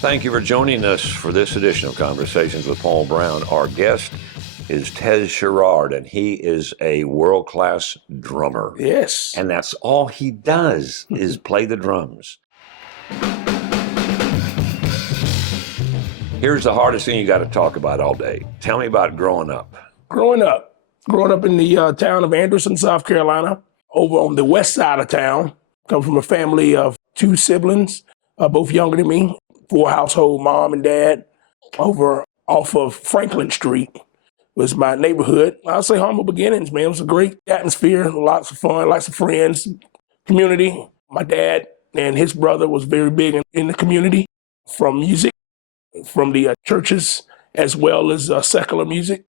Thank you for joining us for this edition of Conversations with Paul Brown. Our guest is Tez Sherard, and he is a world-class drummer. Yes. And that's all he does is play the drums. Here's the hardest thing you got to talk about all day. Tell me about growing up. Growing up in the town of Anderson, South Carolina, over on the west side of town. Come from a family of two siblings, both younger than me. Four household, mom and dad. Over off of Franklin Street was my neighborhood. I'll say humble beginnings, man. It was a great atmosphere, lots of fun, lots of friends, community. My dad and his brother was very big in the community, from music, from the churches, as well as secular music.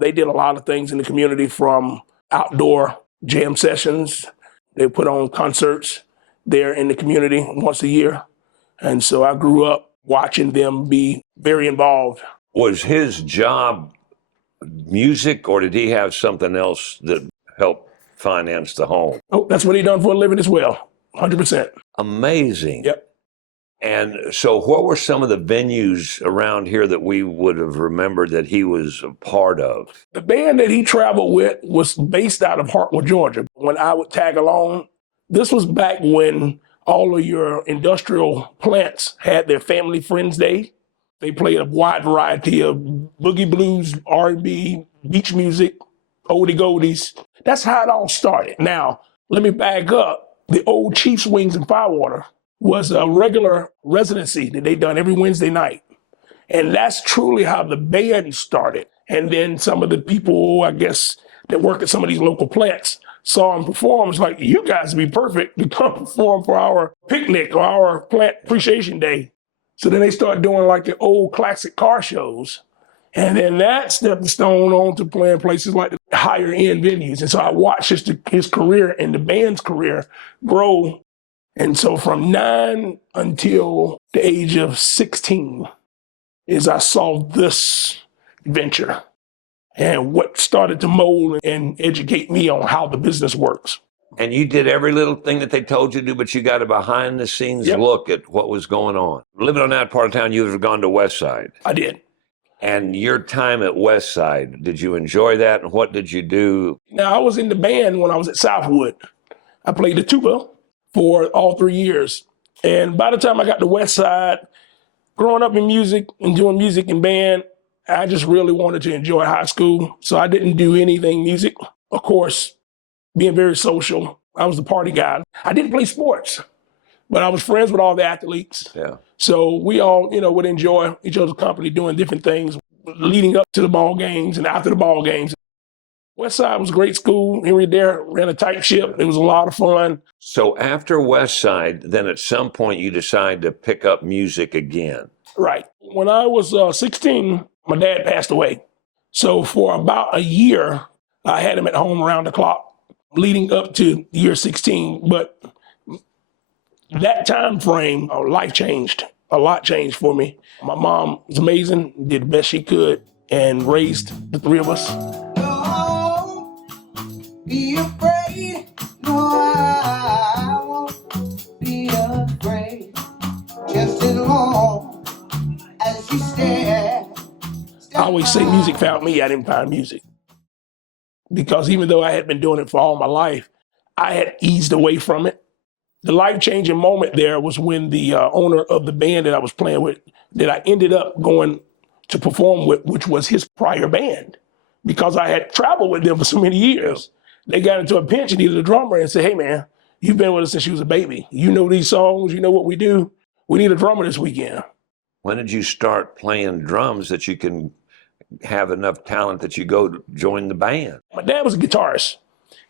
They did a lot of things in the community, from outdoor jam sessions. They put on concerts there in the community once a year. And so I grew up watching them be very involved. Was his job music, or did he have something else that helped finance the home? Oh, that's what he done for a living as well, 100%. Amazing. Yep. And so what were some of the venues around here that we would have remembered that he was a part of? The band that he traveled with was based out of Hartwell, Georgia. When I would tag along, this was back when all of your industrial plants had their family friends day. They played a wide variety of boogie blues, R&B, beach music, oldie goldies. That's how it all started. Now, let me back up. The old Chiefs Wings and Firewater was a regular residency that they done every Wednesday night. And that's truly how the band started. And then some of the people, I guess, that work at some of these local plants saw him perform. It's like, you guys would be perfect to come perform for our picnic or our plant appreciation day. So then they started doing like the old classic car shows. And then that stepped stone on to playing places like the higher end venues. And so I watched his career and the band's career grow. And so from 9 until the age of 16 is I saw this venture and what started to mold and educate me on how the business works. And you did every little thing that they told you to do, but you got a behind the scenes look at what was going on. Living on that part of town, you would have gone to West Side. I did. And your time at West Side, did you enjoy that? And what did you do? Now, I was in the band when I was at Southwood. I played the tuba for all 3 years. And by the time I got to West Side, growing up in music and doing music and band, I just really wanted to enjoy high school. So I didn't do anything music. Of course, being very social, I was the party guy. I didn't play sports, but I was friends with all the athletes. Yeah. So we all, would enjoy each other's company doing different things leading up to the ball games and after the ball games. West Side was a great school. Henry Dare ran a tight ship. It was a lot of fun. So after West Side, then at some point you decide to pick up music again. Right. When I was 16, my dad passed away. So for about a year, I had him at home around the clock leading up to year 16. But that time frame, life changed. A lot changed for me. My mom was amazing, did the best she could, and raised the three of us. Don't be afraid. No, I won't be afraid. Just as long as you stand. I always say music found me. I didn't find music. Because even though I had been doing it for all my life, I had eased away from it. The life-changing moment there was when the owner of the band that I was playing with, that I ended up going to perform with, which was his prior band, because I had traveled with them for so many years. They got into a pinch and needed a drummer and said, hey, man, you've been with us since you was a baby. You know these songs. You know what we do. We need a drummer this weekend. When did you start playing drums that you can have enough talent that you go to join the band? My dad was a guitarist,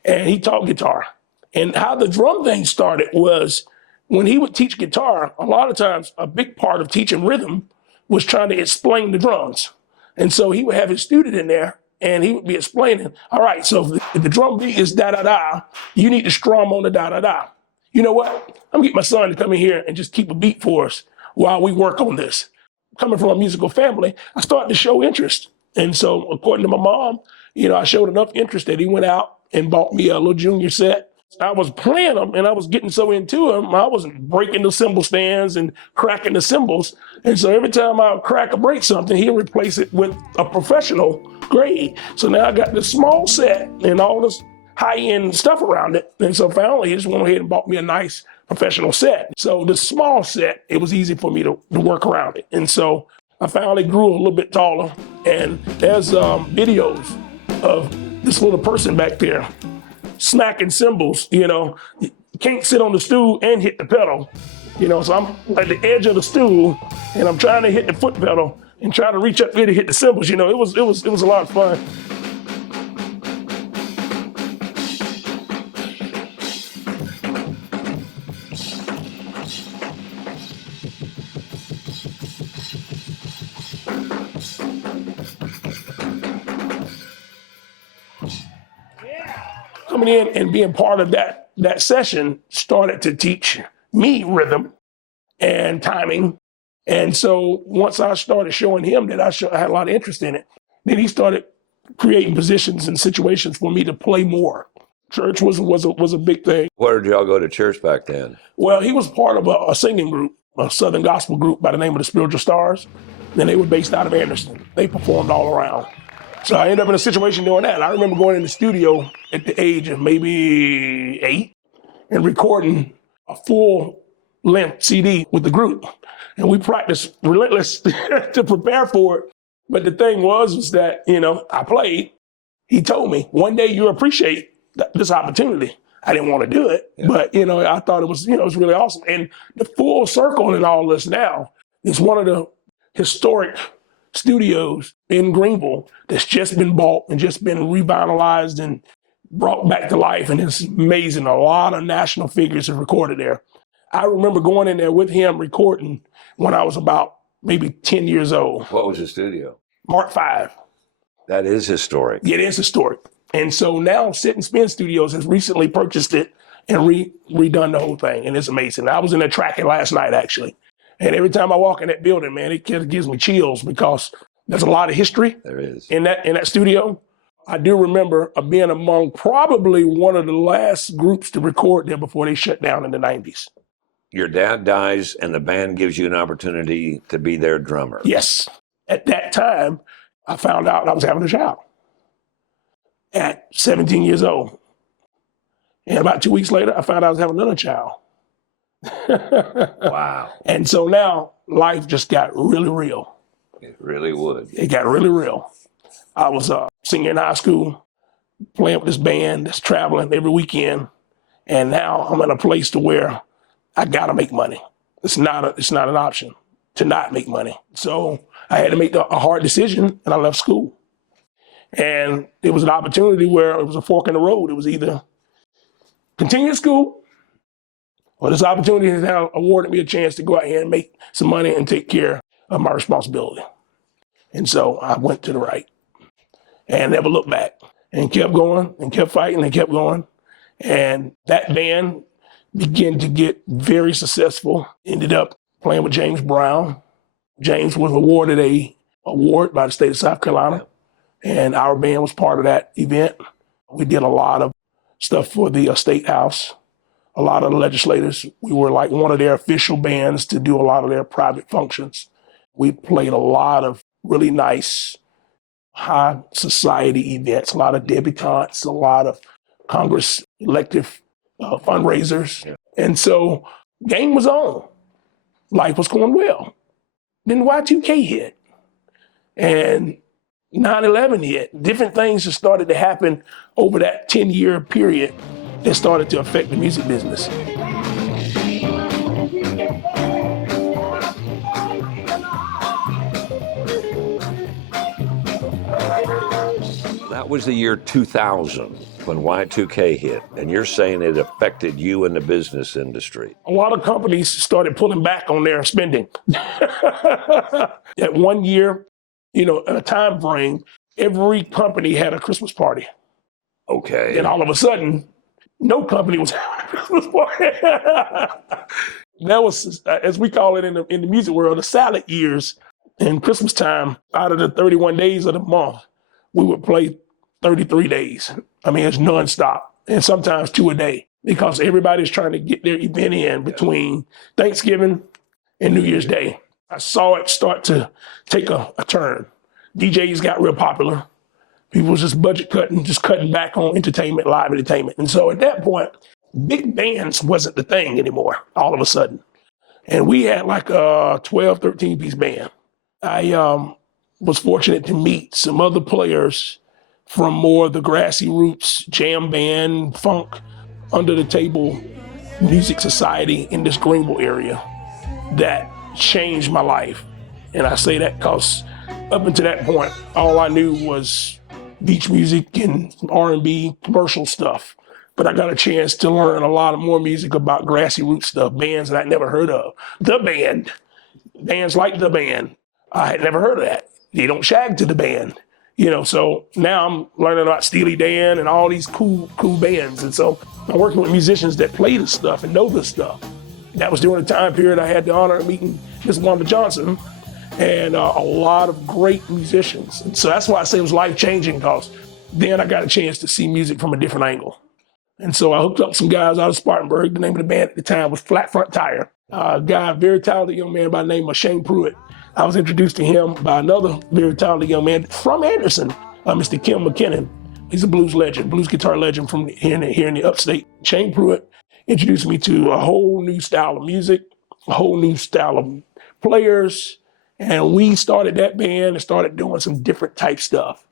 and he taught guitar. And how the drum thing started was when he would teach guitar, a lot of times a big part of teaching rhythm was trying to explain the drums. And so he would have his student in there and he would be explaining, all right, so if the drum beat is da-da-da, you need to strum on the da-da-da. You know what? I'm gonna get my son to come in here and just keep a beat for us while we work on this. Coming from a musical family, I started to show interest. And so according to my mom, I showed enough interest that he went out and bought me a little junior set I was playing them and I was getting so into them, I was breaking the cymbal stands and cracking the cymbals. And so every time I crack or break something, he'll replace it with a professional grade. So now I got this small set and all this high-end stuff around it. And so finally, he just went ahead and bought me a nice professional set. So the small set, it was easy for me to work around it. And so I finally grew a little bit taller. And there's videos of this little person back there smacking cymbals. You can't sit on the stool and hit the pedal. So I'm at the edge of the stool and I'm trying to hit the foot pedal and trying to reach up there to hit the cymbals. It was a lot of fun. Coming in and being part of that session started to teach me rhythm and timing. And so once I started showing him that I had a lot of interest in it, then he started creating positions and situations for me to play more. Church was a big thing. Where did y'all go to church back then? Well, he was part of a singing group, a Southern gospel group by the name of the Spiritual Stars. And they were based out of Anderson. They performed all around. So I ended up in a situation doing that. I remember going in the studio at the age of maybe 8 and recording a full-length CD with the group. And we practiced relentless to prepare for it. But the thing was that, I played. He told me, one day you'll appreciate this opportunity. I didn't want to do it, but, I thought it was, it was really awesome. And the full circle in all this now is one of the historic studios in Greenville that's just been bought and just been revitalized and brought back to life. And it's amazing. A lot of national figures have recorded there. I remember going in there with him recording when I was about maybe 10 years old. What was the studio? Mark V. That is historic. It is historic. And so now Sit and Spin Studios has recently purchased it and redone the whole thing. And it's amazing. I was in there tracking last night, actually. And every time I walk in that building, man, it gives me chills because there's a lot of history. There is. In that studio. I do remember being among probably one of the last groups to record there before they shut down in the 90s. Your dad dies and the band gives you an opportunity to be their drummer. Yes. At that time, I found out I was having a child at 17 years old. And about 2 weeks later, I found out I was having another child. Wow. And so now life just got really real. It really would. It got really real. I was a senior in high school, playing with this band that's traveling every weekend. And now I'm in a place to where I got to make money. It's not an option to not make money. So I had to make a hard decision and I left school. And it was an opportunity where it was a fork in the road. It was either continue school or this opportunity has now awarded me a chance to go out here and make some money and take care of my responsibility. And so I went to the right and never looked back and kept going and kept fighting and kept going. And that band began to get very successful, ended up playing with James Brown. James was awarded an award by the state of South Carolina, and our band was part of that event. We did a lot of stuff for the State House, a lot of the legislators. We were like one of their official bands to do a lot of their private functions. We played a lot of really nice high society events, a lot of debutantes, a lot of Congress elective fundraisers. Yeah. And so game was on. Life was going well. Then Y2K hit and 9/11 hit. Different things just started to happen over that 10-year period that started to affect the music business. That was the year 2000 when Y2K hit, and you're saying it affected you in the business industry. A lot of companies started pulling back on their spending. At 1 year, in a time frame, every company had a Christmas party. Okay. And all of a sudden, no company was having a Christmas party. That was, as we call it in the music world, the salad years. And Christmas time, out of the 31 days of the month, we would play 33 days. I mean, it's nonstop, and sometimes 2 a day. because everybody's trying to get their event in between Thanksgiving and New Year's Day. I saw it start to take a turn. DJs got real popular. People was just budget cutting, just cutting back on entertainment, live entertainment. And so at that point, big bands wasn't the thing anymore, all of a sudden. And we had like a 12, 13-piece band. I was fortunate to meet some other players from more of the grassy roots, jam band, funk, under the table music society in this Greenville area that changed my life. And I say that because up until that point, all I knew was beach music and R&B commercial stuff. But I got a chance to learn a lot of more music about grassy root stuff, bands that I'd never heard of. The Band, bands like The Band, I had never heard of that. They don't shag to The Band. You know, so now I'm learning about Steely Dan and all these cool bands. And so I'm working with musicians that play this stuff and know this stuff. That was during the time period I had the honor of meeting Miss Wanda Johnson and a lot of great musicians. And so that's why I say it was life-changing, because then I got a chance to see music from a different angle. And so I hooked up some guys out of Spartanburg. The name of the band at the time was Flat Front Tire. A guy, a very talented young man by the name of Shane Pruitt. I was introduced to him by another very talented young man from Anderson, Mr. Kim McKinnon. He's a blues legend, blues guitar legend from here in the upstate. Shane Pruitt introduced me to a whole new style of music, a whole new style of players, and we started that band and started doing some different type stuff.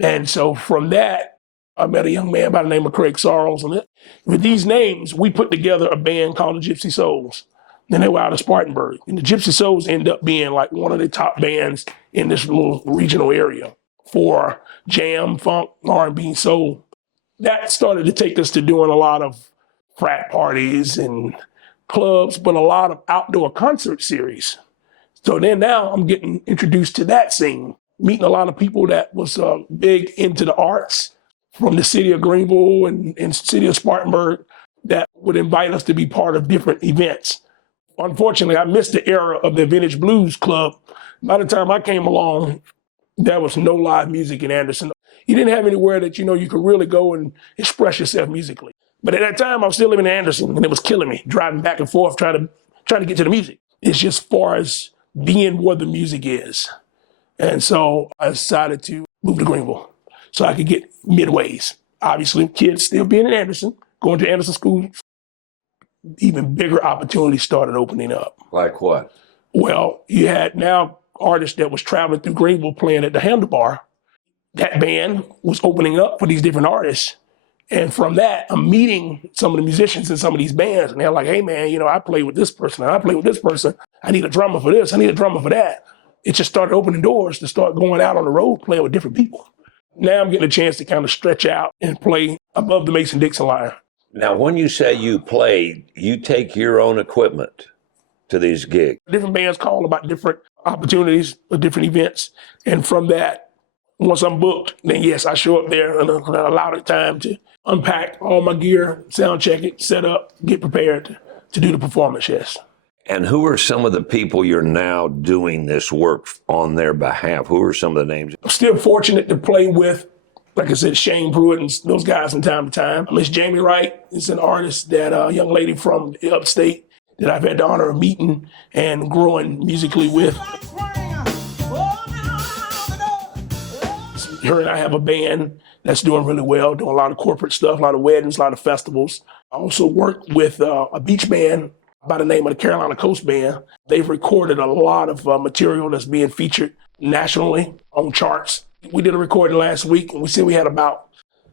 And so from that, I met a young man by the name of Craig Sorrells, and with these names, we put together a band called the Gypsy Souls. Then they were out of Spartanburg. And the Gypsy Souls ended up being like one of the top bands in this little regional area for jam, funk, R&B, soul. That started to take us to doing a lot of frat parties and clubs, but a lot of outdoor concert series. So then now I'm getting introduced to that scene, meeting a lot of people that was big into the arts from the city of Greenville and city of Spartanburg that would invite us to be part of different events. Unfortunately, I missed the era of the Vintage Blues Club. By the time I came along, there was no live music in Anderson. You didn't have anywhere that, you could really go and express yourself musically. But at that time, I was still living in Anderson, and it was killing me, driving back and forth, trying to get to the music. It's just far as being where the music is. And so I decided to move to Greenville so I could get midways. Obviously, kids still being in Anderson, going to Anderson school, even bigger opportunities started opening up. Like what? Well, you had now artists that was traveling through Greenville playing at the Handlebar. That band was opening up for these different artists. And from that, I'm meeting some of the musicians in some of these bands. And they're like, hey, man, I play with this person. And I play with this person. I need a drummer for this. I need a drummer for that. It just started opening doors to start going out on the road, playing with different people. Now I'm getting a chance to kind of stretch out and play above the Mason-Dixon line. Now, when you say you play, you take your own equipment to these gigs. Different bands call about different opportunities or different events. And from that, once I'm booked, then yes, I show up there and allow the time to unpack all my gear, sound check it, set up, get prepared to do the performance, yes. And who are some of the people you're now doing this work on their behalf? Who are some of the names? I'm still fortunate to play with, like I said, Shane Pruitt and those guys from time to time. Miss Jamie Wright is an artist that a young lady from the upstate that I've had the honor of meeting and growing musically with. Her and I have a band that's doing really well, doing a lot of corporate stuff, a lot of weddings, a lot of festivals. I also work with a beach band by the name of the Carolina Coast Band. They've recorded a lot of material that's being featured nationally on charts. We did a recording last week, and we said we had about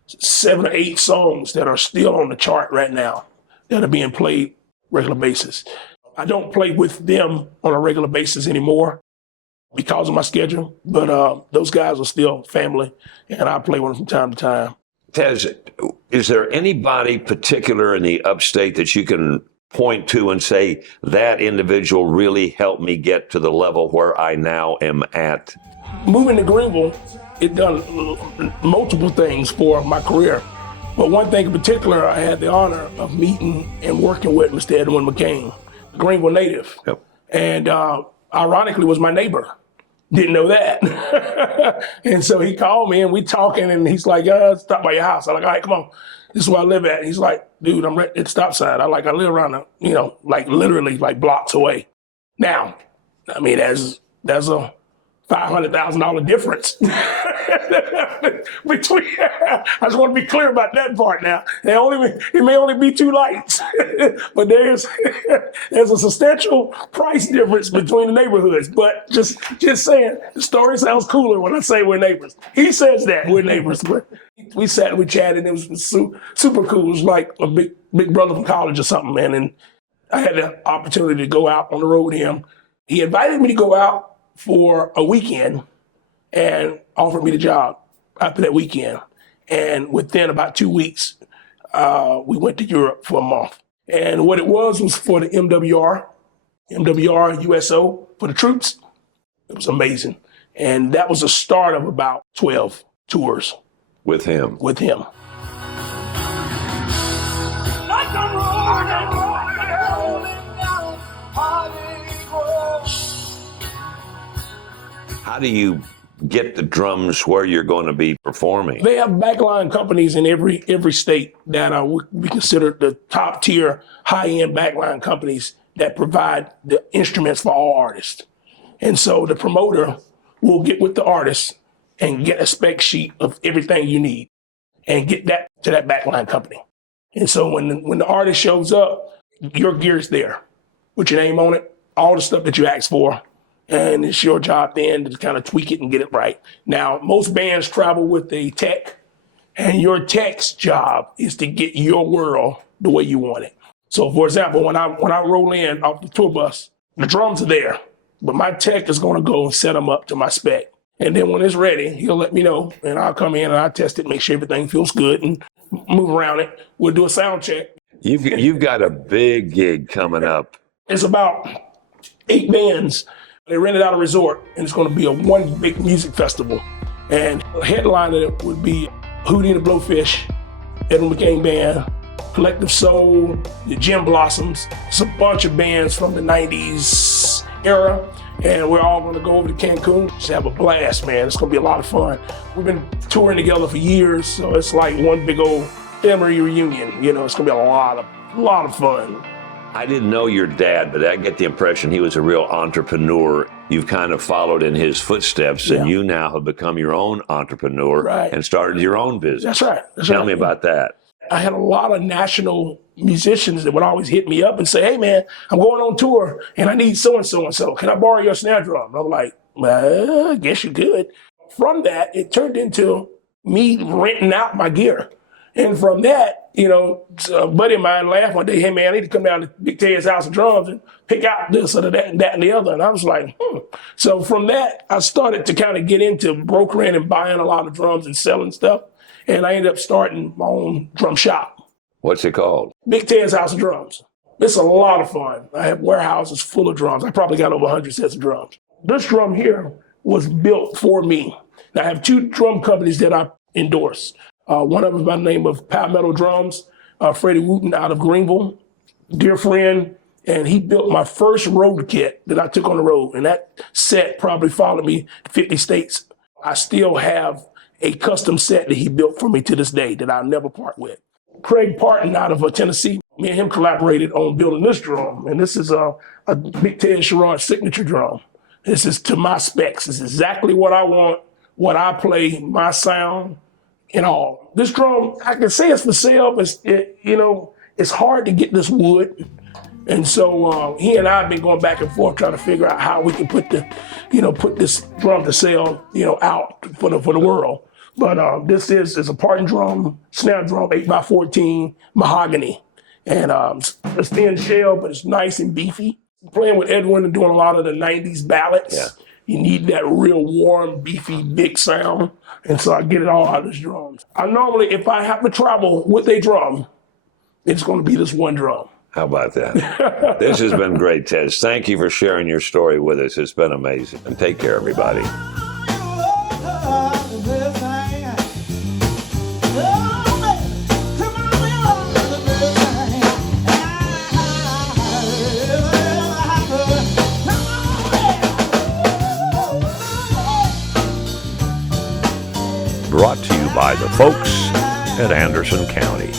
7 or 8 songs that are still on the chart right now that are being played regular basis. I don't play with them on a regular basis anymore because of my schedule, but those guys are still family, and I play with them from time to time. Tez, is there anybody particular in the upstate that you can point to and say, that individual really helped me get to the level where I now am at? Moving to Greenville, it done multiple things for my career. But one thing in particular, I had the honor of meeting and working with Mr. Edwin McCain, a Greenville native. Yep. And ironically was my neighbor. Didn't know that. And so he called me and we talking and he's like, stop by your house. I'm like, all right, come on. This is where I live at. He's like, dude, I'm right at the stop sign. I live around like literally like blocks away. Now, I mean, there's a $500,000 difference between. I just want to be clear about that part. Now, it may only be 2 lights, but there's a substantial price difference between the neighborhoods. But just saying, the story sounds cooler when I say we're neighbors. He says that we're neighbors, but we sat and we chatted. It was super cool. It was like a big brother from college or something, man. And I had the opportunity to go out on the road with him. He invited me to go out for a weekend and offered me the job after that weekend. And within about 2 weeks, we went to Europe for a month. And what it was for the MWR USO for the troops. It was amazing. And that was the start of about 12 tours. With him. How do you get the drums where you're going to be performing? They have backline companies in every state that we consider the top tier, high-end backline companies that provide the instruments for all artists. And so the promoter will get with the artist and get a spec sheet of everything you need and get that to that backline company. And so when the artist shows up, your gear's there with your name on it, all the stuff that you asked for. And it's your job then to kind of tweak it and get it right. Now, most bands travel with a tech, and your tech's job is to get your world the way you want it. So, for example, when I roll in off the tour bus, the drums are there, but my tech is going to go and set them up to my spec. And then when it's ready, he'll let me know, and I'll come in and I'll test it, make sure everything feels good, and move around it. We'll do a sound check. You've got a big gig coming up. It's about 8 bands. They rented out a resort, and it's going to be a one big music festival. And the headliner would be Hootie and the Blowfish, Edwin McCain Band, Collective Soul, the Gem Blossoms. It's a bunch of bands from the 90s era, and we're all going to go over to Cancun. Just have a blast, man. It's going to be a lot of fun. We've been touring together for years, so it's like one big old family reunion. You know, it's going to be a lot of fun. I didn't know your dad, but I get the impression he was a real entrepreneur. You've kind of followed in his footsteps, and you now have become your own entrepreneur and started your own business. That's right. Tell me about that. I had a lot of national musicians that would always hit me up and say, hey, man, I'm going on tour, and I need so-and-so and so. Can I borrow your snare drum? And I'm like, well, I guess you could. From that, it turned into me renting out my gear. And from that, you know, a buddy of mine laughed one day, hey, man, I need to come down to Big Tez House of Drums and pick out this or that and the other. And I was like, So from that, I started to kind of get into brokering and buying a lot of drums and selling stuff. And I ended up starting my own drum shop. What's it called? Big Tez House of Drums. It's a lot of fun. I have warehouses full of drums. I probably got over 100 sets of drums. This drum here was built for me. Now, I have 2 drum companies that I endorse. One of them is by the name of Palmetto Drums, Freddie Wooten out of Greenville, dear friend, and he built my first road kit that I took on the road. And that set probably followed me to 50 states. I still have a custom set that he built for me to this day that I'll never part with. Craig Parton out of Tennessee, me and him collaborated on building this drum. And this is a big Tez Sherard signature drum. This is to my specs. It's exactly what I want, what I play, my sound, and all. This drum, I can say it's for sale, but it's hard to get this wood. And so he and I have been going back and forth trying to figure out how we can put this drum to sell, out for the world. But this is a Parton drum, snare drum, 8x14, mahogany. And it's thin shell, but it's nice and beefy. Playing with Edwin and doing a lot of the 90s ballads. Yeah. You need that real warm, beefy, big sound. And so I get it all out of this drum. I normally, if I have to travel with a drum, it's going to be this one drum. How about that? This has been great, Tez. Thank you for sharing your story with us. It's been amazing. And take care, everybody. Brought to you by the folks at Anderson County.